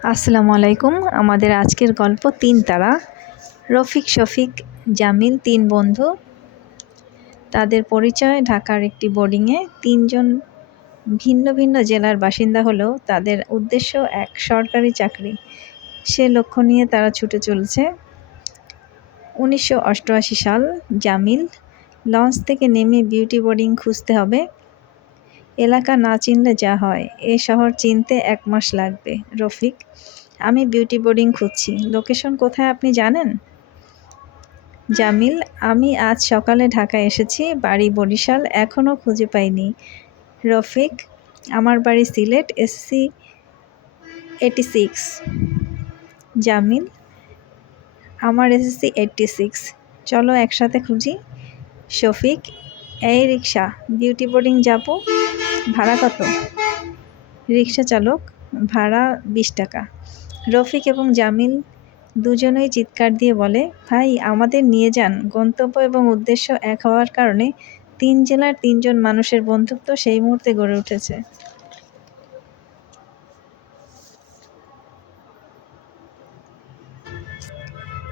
আসসালামু আলাইকুম। আমাদের আজকের গল্প তিন তারা। রফিক, শফিক, জামিল তিন বন্ধু। তাদের পরিচয় ঢাকার একটি বোর্ডিংয়ে। তিনজন ভিন্ন ভিন্ন জেলার বাসিন্দা হলেও তাদের উদ্দেশ্য এক, সরকারি চাকরি। সে লক্ষ্য নিয়ে তারা ছুটে চলেছে। 1988 সাল। জামিল, লঞ্চ থেকে নেমে বিউটি বোর্ডিং খুঁজতে হবে। এলাকা না চিনলে যা হয়, এ শহর চিনতে 1 মাস লাগবে। রফিক, আমি বিউটি বোর্ডিং খুঁজছি, লোকেশন কোথায় আপনি জানেন? জামিল, আমি আজ সকালে ঢাকায় এসেছি, বাড়ি বরিশাল, এখনও খুঁজে পাইনি। রফিক, আমার বাড়ি সিলেট, এসসি 86। জামিল, আমার এসএসসি 86, চলো একসাথে খুঁজি। শফিক, এই রিক্সা, বিউটি বোর্ডিং যাব, ভাড়া কত? রিক্সা চালক, ভাড়া 20 টাকা। রফিক এবং জামিল দুজনেই চিৎকার দিয়ে বলে, ভাই আমাদের নিয়ে যান। গন্তব্য এবং উদ্দেশ্য এক হওয়ার কারণে 3 জেলার 3 জন মানুষের বন্ধুত্ব সেই মুহূর্তে গড়ে উঠেছে।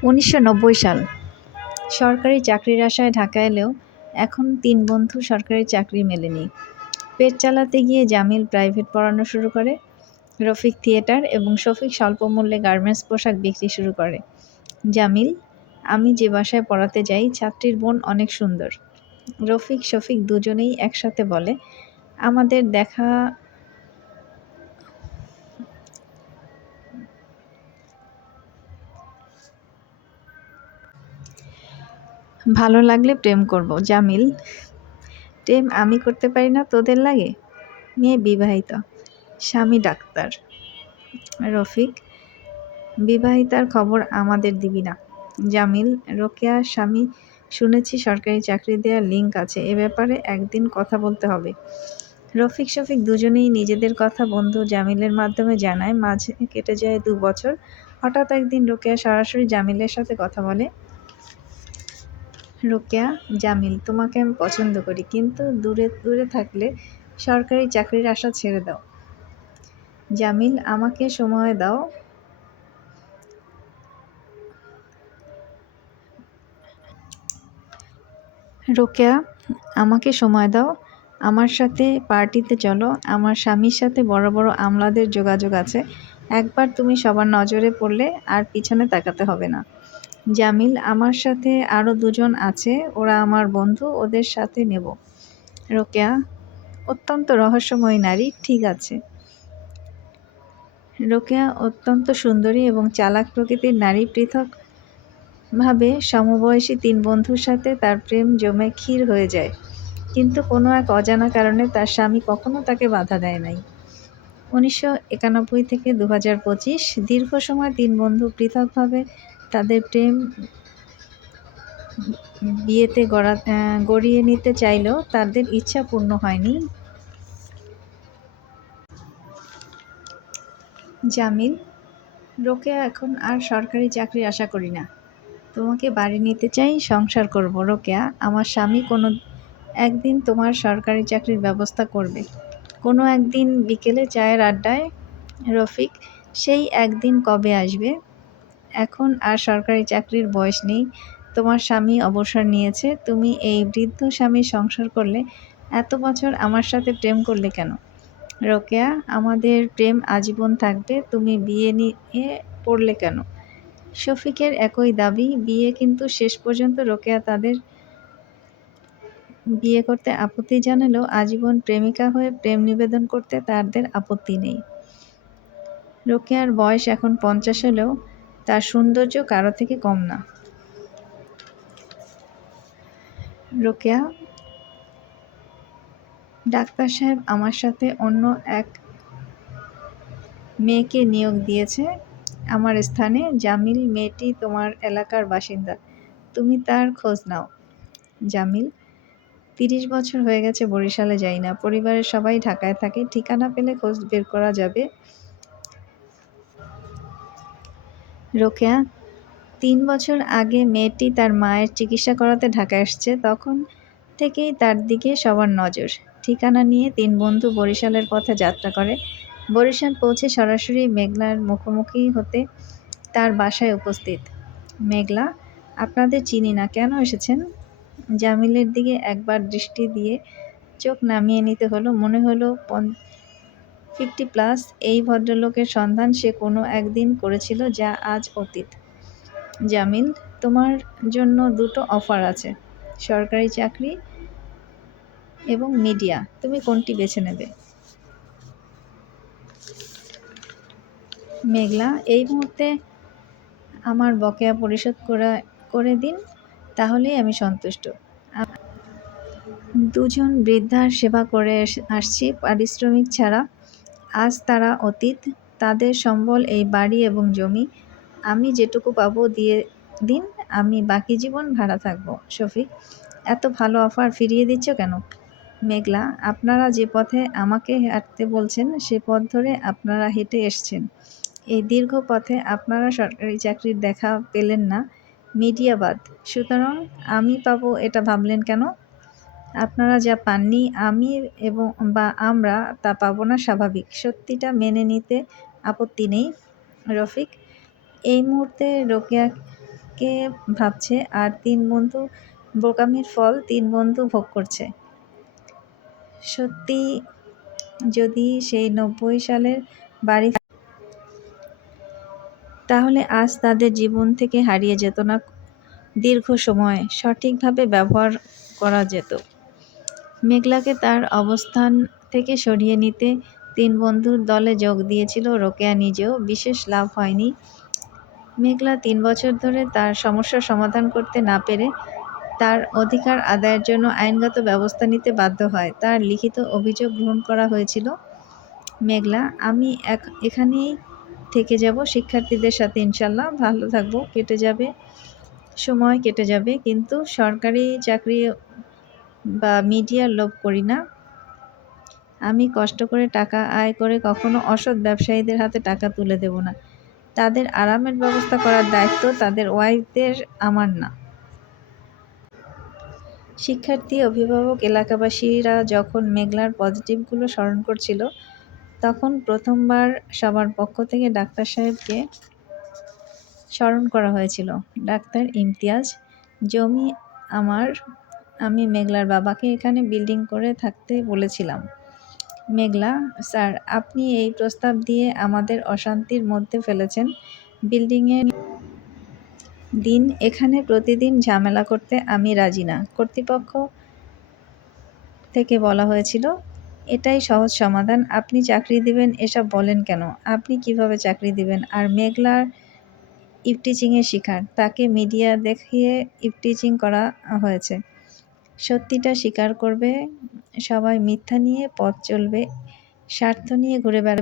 (1990 সাল। সরকারি চাকরির আশায় ঢাকা এলেও এখন 3 বন্ধু সরকারি চাকরি মেলেনি। পেট চালাতে গিয়ে জামিল প্রাইভেট পড়ানো শুরু করে, রফিক থিয়েটার এবং শফিক স্বল্প মূল্যে গার্মেন্টস পোশাক বিক্রি শুরু করে। জামিল, আমি যে বাসায় পড়াতে যাই, ছাত্রীর বোন অনেক সুন্দর। রফিক, শফিক দুজনেই একসাথে বলে, আমাদের দেখা ভালো লাগলে প্রেম করব। জামিল, প্রেম আমি করতে পারি না, তোদের লাগে? মেয়ে বিবাহিত, স্বামী ডাক্তার। রফিক, বিবাহিতার খবর আমাদের দিবি না। জামিল, রোকেয়ার স্বামী শুনেছি সরকারি চাকরি দেওয়ার লিঙ্ক আছে, এ ব্যাপারে একদিন কথা বলতে হবে। রফিক, শফিক দুজনেই নিজেদের কথা বন্ধু জামিলের মাধ্যমে জানায়। মাঝে কেটে যায় 2 বছর। হঠাৎ একদিন রোকেয়া সরাসরি জামিলের সাথে কথা বলে। রোকেয়া, জামিল, তোমাকে আমি পছন্দ করি, কিন্তু দূরে দূরে থাকলে সরকারি চাকরির আশা ছেড়ে দাও। জামিল, আমাকে সময় দাও। রোকেয়া, আমাকে সময় দাও, আমার সাথে পার্টিতে চলো, আমার স্বামীর সাথে বড় বড় আমলাদের যোগাযোগ আছে, একবার তুমি সবার নজরে পড়লে আর পিছনে তাকাতে হবে না। জামিল, আমার সাথে আরও 2 জন আছে, ওরা আমার বন্ধু, ওদের সাথে নেব। রোকেয়া, অত্যন্ত রহস্যময়ী নারী, ঠিক আছে। রোকেয়া অত্যন্ত সুন্দরী এবং চালাক প্রকৃতির নারী। পৃথকভাবে সমবয়সী 3 বন্ধুর সাথে তার প্রেম জমে ক্ষীর হয়ে যায়, কিন্তু কোনো এক অজানা কারণে তার স্বামী কখনো তাকে বাধা দেয় নাই। 1991 থেকে 2025, দীর্ঘ সময় 3 বন্ধু পৃথকভাবে তাদের প্রেম বিয়েতে গড়িয়ে নিতে চাইলেও তাদের ইচ্ছা পূর্ণ হয়নি। জামিল, রোকেয়া, এখন আর সরকারি চাকরি আশা করি না, তোমাকে বাড়ি নিতে চাই, সংসার করব। রোকেয়া, আমার স্বামী কোনো একদিন তোমার সরকারি চাকরির ব্যবস্থা করবে, কোনো একদিন বিকেলে চায়ের আড্ডায়। রফিক, সেই একদিন কবে আসবে? এখন আর সরকারি চাকরির বয়স নেই, তোমার স্বামী অবসর নিয়েছে, তুমি এই বৃদ্ধ স্বামীর সংসার করলে, এত বছর আমার সাথে প্রেম করলে কেন? রোকেয়া, আমাদের প্রেম আজীবন থাকবে, তুমি বিয়ে নিয়ে পড়লে কেন? শফিকের একই দাবি, বিয়ে, কিন্তু শেষ পর্যন্ত রোকেয়া তাদের বিয়ে করতে আপত্তি জানালেও আজীবন প্রেমিকা হয়ে প্রেম নিবেদন করতে তাদের আপত্তি নেই। রোকেয়ার বয়স এখন 50 হলেও তার সৌন্দর্য কারো থেকে কম না। রোকেয়া, ডাক্তার সাহেব আমার সাথে অন্য এক মেয়েকে নিয়োগ দিয়েছে আমার স্থানে। জামিল, মেয়েটি তোমার এলাকার বাসিন্দা, তুমি তার খোঁজ নাও। জামিল, 30 বছর হয়ে গেছে বরিশালে যাই না, পরিবারের সবাই ঢাকায় থাকে, ঠিকানা পেলে খোঁজ বের করা যাবে। রোকেয়া, 3 বছর আগে মেয়েটি তার মায়ের চিকিৎসা করাতে ঢাকায় এসেছে, তখন থেকেই তার দিকে সবার নজর। ঠিকানা নিয়ে 3 বন্ধু বরিশালের পথে যাত্রা করে। বরিশাল পৌঁছে সরাসরি মেঘলার মুখোমুখি হতে তার বাসায় উপস্থিত। মেঘলা, আপনাদের চিনি না, কেন এসেছেন? জামিলের দিকে একবার দৃষ্টি দিয়ে চোখ নামিয়ে নিতে হলো। মনে হলো 50+ এই ভদ্রলোকের সন্ধান সে কোনো একদিন করেছিল, যা আজ অতীত। জামিল, তোমার জন্য দুটো অফার আছে, সরকারি চাকরি এবং মিডিয়া। তুমি কোনটি বেছে নেবে? মেঘলা, এই মুহূর্তে আমার বকেয়া পরিশোধ করে দিন, তাহলেই আমি সন্তুষ্ট। দুজন বৃদ্ধার সেবা করে আসছি পারিশ্রমিক ছাড়া। আজ তারা অতীত। তাদের সম্বল এই বাড়ি এবং জমি। আমি যেটুকু পাবো দিয়ে দিন, আমি বাকি জীবন ভাড়া থাকবো। শফিক, এত ভালো অফার ফিরিয়ে দিচ্ছ কেন? মেঘলা, আপনারা যে পথে আমাকে হাঁটতে বলছেন সে পথ ধরে আপনারা হেঁটে এসছেন। এই দীর্ঘ পথে আপনারা সরকারি চাকরির দেখা পেলেন না, মিডিয়া বাদ। সুতরাং আমি পাবো এটা ভাবলেন কেন? আপনারা যা পাননি আমি বা আমরা তা পাবো না, স্বাভাবিক। সত্যিটা মেনে নিতে আপত্তি নেই। রফিক, এই মুহূর্তে রোকেয়াকে ভাবছে আর 3 বন্ধু বোকামির ফল 3 বন্ধু ভোগ করছে। সত্যি যদি সেই 90 সালের বাড়ি, তাহলে আজ তাদের জীবন থেকে হারিয়ে যেত না দীর্ঘ সময়, সঠিকভাবে ব্যবহার করা যেত। মেঘলাকে তার অবস্থান থেকে সরিয়ে নিতে 3 বন্ধুর দলে যোগ দিয়েছিল রোকেয়া নিজেও। বিশেষ লাভ হয়নি। মেঘলা 3 বছর ধরে তার সমস্যার সমাধান করতে না পেরে তার অধিকার আদায়ের জন্য আইনগত ব্যবস্থা নিতে বাধ্য হয়। তার লিখিত অভিযোগ গ্রহণ করা হয়েছিল। মেঘলা, আমি এখানেই থেকে যাব শিক্ষার্থীদের সাথে, ইনশাল্লাহ ভালো থাকবো, সময় কেটে যাবে, কিন্তু সরকারি চাকরি বা মিডিয়ার লোভ করি না। আমি কষ্ট করে টাকা আয় করে কখনো অসৎ ব্যবসায়ীদের হাতে টাকা তুলে দেব না। তাদের আরামের ব্যবস্থা করার দায়িত্ব তাদের ওয়াইফদের, আমার না। শিক্ষার্থী, অভিভাবক, এলাকাবাসীরা যখন মেঘলার পজিটিভগুলো স্মরণ করছিল, তখন প্রথমবার সবার পক্ষ থেকে ডাক্তার সাহেবকে স্মরণ করা হয়েছিল। ডাক্তার ইমতিয়াজ, জমি আমার। আমি মেঘলার বাবাকে এখানে বিল্ডিং করে থাকতে বলেছিলাম। মেঘলা, স্যার, আপনি এই প্রস্তাব দিয়ে আমাদের অশান্তির মধ্যে ফেলেছেন। বিল্ডিংয়ে দিন, এখানে প্রতিদিন ঝামেলা করতে আমি রাজি না। কর্তৃপক্ষ থেকে বলা হয়েছিল এটাই সহজ সমাধান। আপনি চাকরি দিবেন এসব বলেন কেন? আপনি কিভাবে চাকরি দিবেন? আর মেঘলার ইভটিজিংয়ের শিকার, তাকে মিডিয়া দেখিয়ে ইভটিজিং করা হয়েছে। সত্যিটা স্বীকার করবে, সবাই মিথ্যা নিয়ে পথ চলবে, স্বার্থ নিয়ে ঘুরে বেড়াবে।